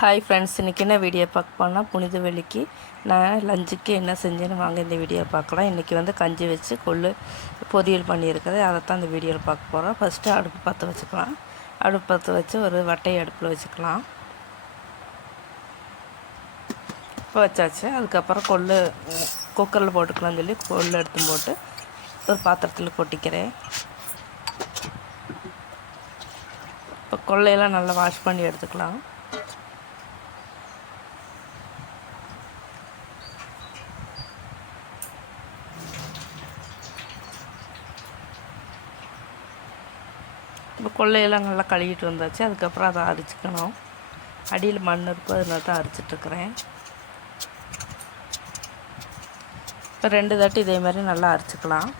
Hi friends, இன்றைக்கி என்ன video பார்க்க போனால் புனித வெள்ளிக்கு நான் லஞ்சுக்கு என்ன செஞ்சேன்னு வாங்க இந்த வீடியோ பார்க்கலாம். இன்றைக்கி கஞ்சி வச்சு கொள்ளு பொரியல் பண்ணியிருக்குது, அதை தான் இந்த வீடியோவில் பார்க்க போகிறோம். ஃபஸ்ட்டு அடுப்பு பற்ற வச்சுக்கலாம். அடுப்பு பற்ற வச்சு ஒரு வட்டை அடுப்பில் வச்சுக்கலாம். இப்போ வச்சாச்சு. அதுக்கப்புறம் கொள்ளு குக்கரில் போட்டுக்கலாம்னு சொல்லி கொள்ளு எடுத்து போட்டு ஒரு பாத்திரத்தில் கொட்டிக்கிறேன். இப்போ கொள்ளையெல்லாம் நல்லா வாஷ் பண்ணி எடுத்துக்கலாம். இப்போ கொள்ளையெல்லாம் நல்லா கழுவிட்டு வந்தாச்சு. அதுக்கப்புறம் அதை அரிச்சிக்கணும். அடியில் மண் இருக்கும், அதனால தான் அரிச்சிட்ருக்கிறேன். இப்போ 2 தட்டு இதே மாதிரி நல்லா அரிச்சிக்கலாம்.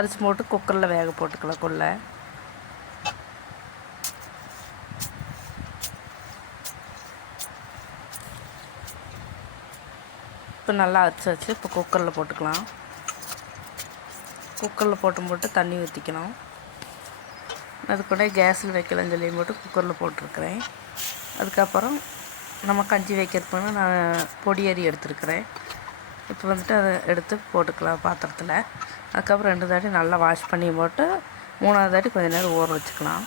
அரிசி போட்டு குக்கரில் வேக போட்டுக்கலாம் கொள்ளை. இப்போ நல்லா அரிச்சாச்சு. இப்போ குக்கரில் போட்டுக்கலாம். குக்கரில் போட்டு தண்ணி ஊற்றிக்கணும். அது கூட கேஸில் வைக்கலன்னு சொல்லி போட்டு குக்கரில் போட்டிருக்கிறேன். அதுக்கப்புறம் நம்ம கஞ்சி வைக்கிறதுக்கு நான் பொடி அரி எடுத்துருக்கிறேன். இப்போ அதை எடுத்து போட்டுக்கலாம் பாத்திரத்தில். அதுக்கப்புறம் 2 தாட்டி நல்லா வாஷ் பண்ணி போட்டு 3ஆவது தாட்டி கொஞ்சம் நேரம் ஊற வச்சுக்கலாம்.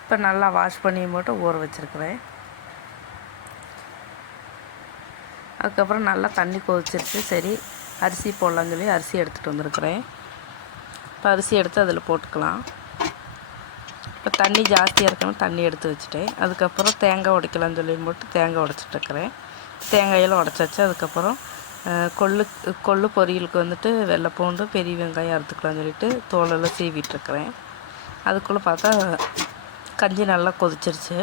இப்போ நல்லா வாஷ் பண்ணி போட்டு ஊற வச்சுருக்கிறேன். அதுக்கப்புறம் நல்லா தண்ணி கொதிச்சிருச்சு. சரி, அரிசி போடலான்னு சொல்லி அரிசி எடுத்துகிட்டு வந்திருக்கிறேன். இப்போ அரிசி எடுத்து அதில் போட்டுக்கலாம். இப்போ தண்ணி ஜாஸ்தியாக இருக்கணும், தண்ணி எடுத்து வச்சுட்டேன். அதுக்கப்புறம் தேங்காய் உடைக்கலான்னு சொல்லி போட்டு தேங்காய் உடைச்சிட்ருக்கிறேன். தேங்காயெல்லாம் உடைச்சாச்சு. அதுக்கப்புறம் கொள்ளு பொரியலுக்கு வெள்ளை பூண்டு பெரிய வெங்காயம் அறுத்துக்கலான்னு சொல்லிட்டு தோலெல்லாம் சீவிட்டுருக்கிறேன். அதுக்குள்ளே பார்த்தா கஞ்சி நல்லா கொதிச்சிருச்சு.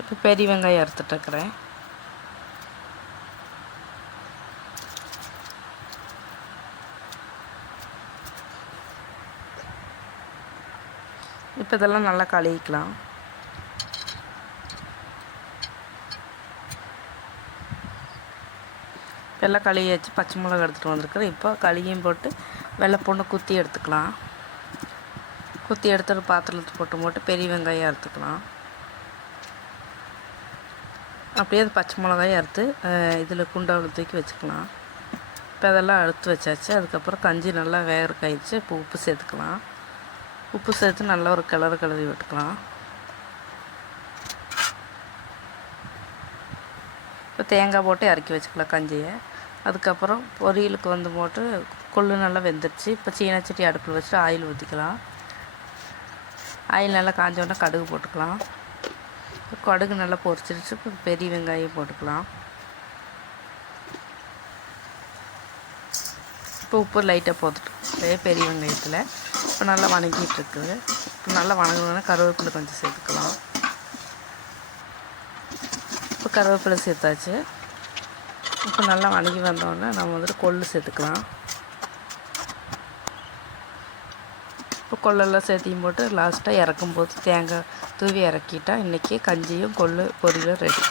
இப்போ பெரிய வெங்காயம் அறுத்துட்ருக்கிறேன். இப்போ இதெல்லாம் நல்லா கழுவிக்கலாம். இப்போ எல்லாம் கழுவி வச்சு பச்சை மிளகா எடுத்துகிட்டு வந்துருக்குறேன். இப்போ கழுவியும் போட்டு வெள்ளை பூண்டு குத்தி எடுத்துக்கலாம். குத்தி எடுத்து ஒரு பாத்திரத்தில் போட்டு பெரிய வெங்காயம் அறுத்துக்கலாம். அப்படியே அது பச்சை மிளகாயும் அறுத்து இதில் குண்டாவில் தூக்கி வச்சுக்கலாம். இப்போ அதெல்லாம் அறுத்து வச்சாச்சு. அதுக்கப்புறம் கஞ்சி நல்லா வேகறக்காயிடுச்சு. இப்போ உப்பு சேர்த்துக்கலாம். உப்பு சேர்த்து நல்லா ஒரு கிளறி விட்டுக்கலாம். இப்போ தேங்காய் போட்டு இறக்கி வச்சுக்கலாம் கஞ்சியை. அதுக்கப்புறம் பொரியலுக்கு போட்டு கொள்ளு நல்லா வெந்துடுச்சு. இப்போ சீனச்சட்டி அடுப்பில் வச்சுட்டு ஆயில் ஊற்றிக்கலாம். ஆயில் நல்லா காஞ்சோடனே கடுகு போட்டுக்கலாம். கடுகு நல்லா பொரிச்சிருச்சு. இப்போ பெரிய வெங்காயம் போட்டுக்கலாம். இப்போ உப்பு லைட்டாக போட்டுட்டு பெரிய வெங்காயத்தில் இப்போ நல்லா வணங்கிட்டு இருக்குது. இப்போ நல்லா வணங்கினோன்னா கருவேப்பிலை கொஞ்சம் சேர்த்துக்கலாம். இப்போ கருவேப்பிலை சேர்த்தாச்சு. இப்போ நல்லா வணங்கி வந்தோடனே நம்ம கொள்ளு சேர்த்துக்கலாம். இப்போ கொள்ளெல்லாம் சேர்த்தியும் போட்டு லாஸ்ட்டாக இறக்கும்போது தேங்காய் தூவி இறக்கிட்டால் இன்றைக்கி கஞ்சியும் கொள்ளு பொரியலும் ரெடி.